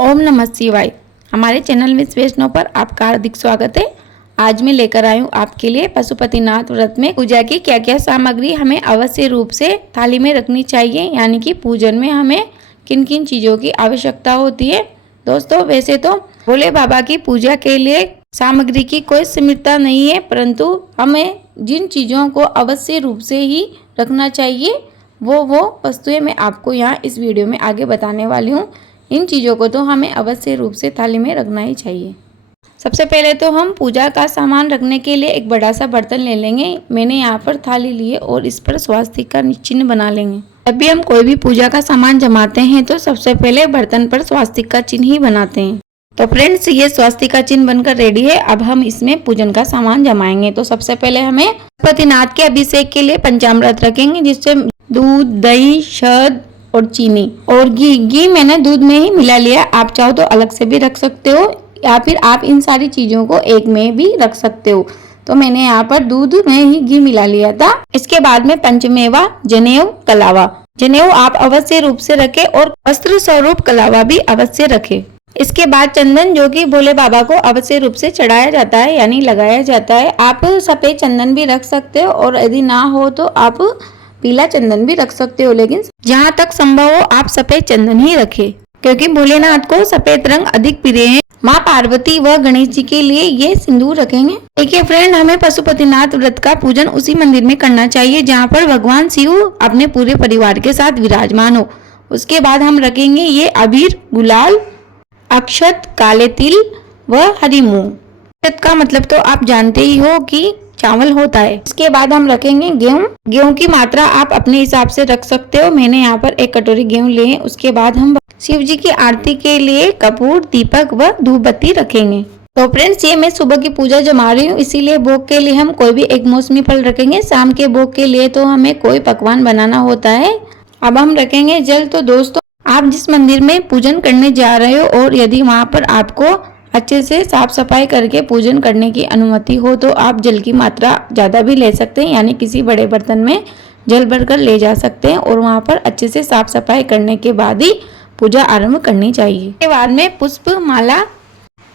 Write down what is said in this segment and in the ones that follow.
ओम नमः शिवाय। हमारे चैनल मिस वैष्णव पर आपका हार्दिक स्वागत है। आज मैं लेकर आई हूँ आपके लिए पशुपतिनाथ व्रत में पूजा की क्या क्या सामग्री हमें अवश्य रूप से थाली में रखनी चाहिए, यानी कि पूजन में हमें किन किन चीज़ों की आवश्यकता होती है। दोस्तों, वैसे तो भोले बाबा की पूजा के लिए सामग्री की कोई सीमितता नहीं है, परंतु हमें जिन चीज़ों को अवश्य रूप से ही रखना चाहिए वो वस्तुएं मैं आपको यहाँ इस वीडियो में आगे बताने वाली हूँ। इन चीज़ों को तो हमें अवश्य रूप से थाली में रखना ही चाहिए। सबसे पहले तो हम पूजा का सामान रखने के लिए एक बड़ा सा बर्तन ले लेंगे। मैंने यहाँ पर थाली ली है और इस पर स्वास्तिक का चिन्ह बना लेंगे। जब भी हम कोई भी पूजा का सामान जमाते हैं तो सबसे पहले बर्तन पर स्वास्तिक का चिन्ह ही बनाते हैं। तो फ्रेंड्स, ये स्वास्तिक का चिन्ह बनकर रेडी है। अब हम इसमें पूजन का सामान जमाएंगे। तो सबसे पहले हमें पशुपतिनाथ के अभिषेक के लिए पंचामृत रखेंगे, जिससे दूध, दही, शहद और चीनी और घी मैंने दूध में ही मिला लिया। आप चाहो तो अलग से भी रख सकते हो या फिर आप इन सारी चीजों को एक में भी रख सकते हो। तो मैंने यहाँ पर दूध में ही घी मिला लिया था। इसके बाद में पंचमेवा, जनेऊ, कलावा। जनेऊ आप अवश्य रूप से रखें और वस्त्र स्वरूप कलावा भी अवश्य रखें। इसके बाद चंदन, जो कि भोले बाबा को अवश्य रूप से चढ़ाया जाता है यानी लगाया जाता है। आप सफेद चंदन भी रख सकते हो और यदि ना हो तो आप पीला चंदन भी रख सकते हो, लेकिन जहाँ तक संभव हो आप सफेद चंदन ही रखें, क्योंकि भोलेनाथ को सफेद रंग अधिक प्रिय है। माँ पार्वती व गणेश जी के लिए ये सिंदूर रखेंगे। देखिए फ्रेंड, हमें पशुपतिनाथ व्रत का पूजन उसी मंदिर में करना चाहिए जहाँ पर भगवान शिव अपने पूरे परिवार के साथ विराजमान हो। उसके बाद हम रखेंगे ये अबीर, गुलाल, अक्षत, काले तिल व हरी मूंग। अक्षत का मतलब तो आप जानते ही हो कि चावल होता है। इसके बाद हम रखेंगे गेहूं की मात्रा आप अपने हिसाब से रख सकते हो। मैंने यहाँ पर 1 कटोरी गेहूं लिए हैं। उसके बाद हम शिव जी की आरती के लिए कपूर, दीपक व धूप बत्ती रखेंगे। तो फ्रेंड्स, ये मैं सुबह की पूजा जमा रही हूँ, इसीलिए भोग के लिए हम कोई भी एक मौसमी फल रखेंगे। शाम के भोग के लिए तो हमें कोई पकवान बनाना होता है। अब हम रखेंगे जल। तो दोस्तों, आप जिस मंदिर में पूजन करने जा रहे हो और यदि वहाँ पर आपको अच्छे से साफ सफाई करके पूजन करने की अनुमति हो तो आप जल की मात्रा ज़्यादा भी ले सकते हैं, यानी किसी बड़े बर्तन में जल भरकर ले जा सकते हैं और वहाँ पर अच्छे से साफ सफाई करने के बाद ही पूजा आरंभ करनी चाहिए। इसके बाद में पुष्प माला,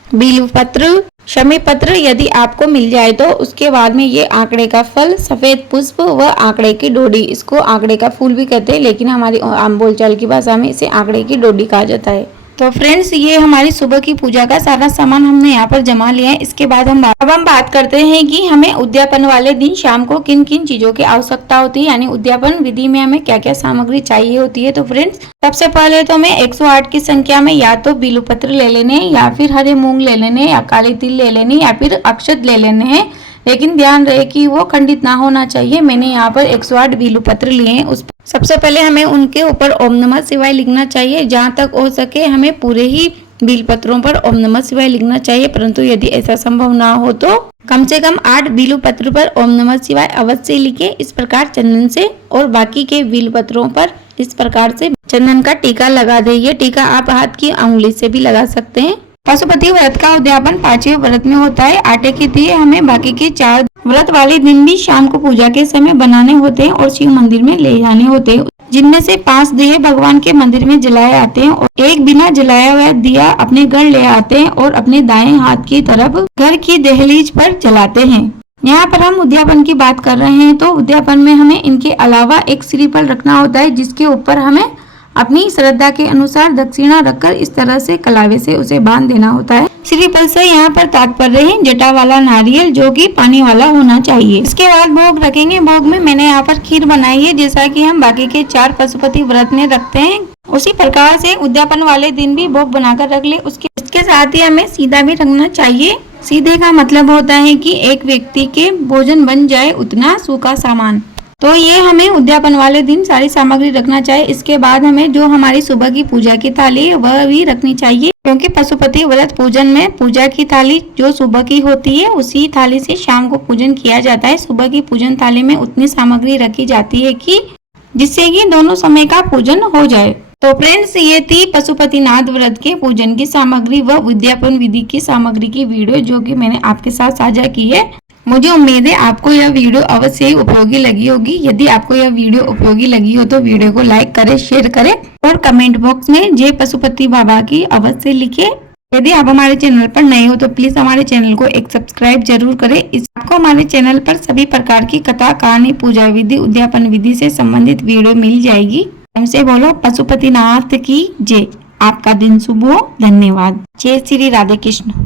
बिल्वपत्र, शमी पत्र यदि आपको मिल जाए तो। उसके बाद में ये आंकड़े का फल, सफेद पुष्प व आंकड़े की डोडी। इसको आंकड़े का फूल भी कहते हैं, लेकिन हमारी आम बोलचाल की भाषा में इसे आंकड़े की डोडी कहा जाता है। तो फ्रेंड्स, ये हमारी सुबह की पूजा का सारा सामान हमने यहाँ पर जमा लिया है। इसके बाद हम बात करते हैं कि हमें उद्यापन वाले दिन शाम को किन किन चीजों की आवश्यकता होती है, यानी उद्यापन विधि में हमें क्या क्या सामग्री चाहिए होती है। तो फ्रेंड्स, सबसे पहले तो हमें 108 की संख्या में या तो बिल्वपत्र ले लेने हैं, या फिर हरे मूंग ले लेने, या काले तिल ले लेने, या फिर अक्षत ले लेने हैं, लेकिन ध्यान रहे कि वो खंडित ना होना चाहिए। मैंने यहाँ पर 108 बिल्वपत्र लिए हैं। उस सबसे पहले हमें उनके ऊपर ओम नमः शिवाय लिखना चाहिए। जहाँ तक हो सके हमें पूरे ही बिल्वपत्रों पर ओम नमः शिवाय लिखना चाहिए, परंतु यदि ऐसा संभव ना हो तो कम से कम 8 बिल्वपत्र पर ओम नमः शिवाय अवश्य लिखे। इस प्रकार चंदन से और बाकी के बिल्वपत्रों पर इस प्रकार से चंदन का टीका लगा दे। ये टीका आप हाथ की अंगुली से भी लगा सकते हैं। पशुपति व्रत का उद्यापन 5वें व्रत में होता है। आटे के दिए हमें बाकी के 4 व्रत वाले दिन भी शाम को पूजा के समय बनाने होते हैं और शिव मंदिर में ले जाने होते हैं, जिनमें से 5 दिए भगवान के मंदिर में जलाए आते हैं और एक बिना जलाया हुआ दिया अपने घर ले आते हैं और अपने दाएं हाथ की तरफ घर की दहलीज पर जलाते हैं। यहाँ पर हम उद्यापन की बात कर रहे हैं, तो उद्यापन में हमें इनके अलावा एक श्रीफल रखना होता है, जिसके ऊपर हमें अपनी श्रद्धा के अनुसार दक्षिणा रखकर इस तरह से कलावे से उसे बांध देना होता है। श्रीफल से यहाँ पर तात्पर्य है जटा वाला नारियल, जो कि पानी वाला होना चाहिए। इसके बाद भोग रखेंगे। भोग में मैंने यहाँ पर खीर बनाई है, जैसा कि हम बाकी के 4 पशुपति व्रत में रखते हैं, उसी प्रकार से उद्यापन वाले दिन भी भोग बनाकर रख ले। उसके साथ ही हमें सीधा भी रखना चाहिए। सीधे का मतलब होता है कि एक व्यक्ति के भोजन बन जाए उतना सूखा सामान। तो ये हमें उद्यापन वाले दिन सारी सामग्री रखना चाहिए। इसके बाद हमें जो हमारी सुबह की पूजा की थाली है वह भी रखनी चाहिए, क्योंकि पशुपति व्रत पूजन में पूजा की थाली जो सुबह की होती है उसी थाली से शाम को पूजन किया जाता है। सुबह की पूजन थाली में उतनी सामग्री रखी जाती है कि जिससे कि दोनों समय का पूजन हो जाए। तो फ्रेंड्स, ये थी पशुपतिनाथ व्रत के पूजन की सामग्री व उद्यापन विधि की सामग्री की वीडियो, जो कि मैंने आपके साथ साझा की है। मुझे उम्मीद है आपको यह वीडियो अवश्य ही उपयोगी लगी होगी। यदि आपको यह वीडियो उपयोगी लगी हो तो वीडियो को लाइक करें, शेयर करें और कमेंट बॉक्स में जय पशुपति बाबा की अवश्य लिखें। यदि आप हमारे चैनल पर नए हो तो प्लीज हमारे चैनल को एक सब्सक्राइब जरूर करें। आपको हमारे चैनल पर सभी प्रकार की कथा, कहानी, पूजा विधि, उद्यापन विधि से संबंधित वीडियो मिल जाएगी। हमसे बोलो पशुपतिनाथ की जय। आपका दिन शुभ हो। धन्यवाद। जय श्री राधे कृष्ण।